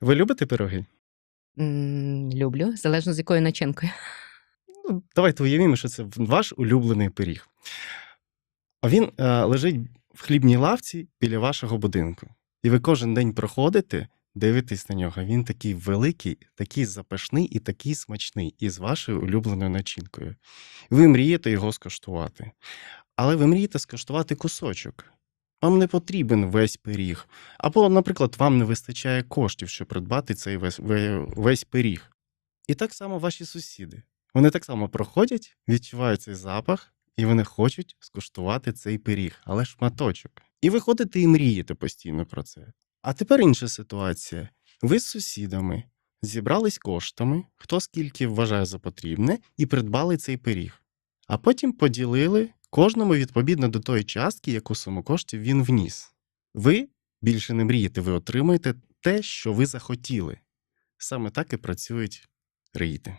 Ви любите пироги? М, люблю, залежно з якою начинкою. Ну, давайте уявімо, що це ваш улюблений пиріг. А він е, лежить в хлібній лавці біля вашого будинку. І ви кожен день проходите, дивитесь на нього. Він такий великий, такий запашний і такий смачний, із вашою улюбленою начинкою. Ви мрієте його скуштувати. Але ви мрієте скуштувати кусочок. Вам не потрібен весь пиріг. Або, наприклад, вам не вистачає коштів, щоб придбати цей весь, весь пиріг. І так само ваші сусіди. Вони так само проходять, відчувають цей запах, і вони хочуть скуштувати цей пиріг, але шматочок. І ви ходите і мрієте постійно про це. А тепер інша ситуація. Ви з сусідами зібрались коштами, хто скільки вважає за потрібне, і придбали цей пиріг. А потім поділили кожному відповідно до тої частки, яку суму коштів він вніс. Ви більше не мрієте, ви отримуєте те, що ви захотіли. Саме так і працюють рейти.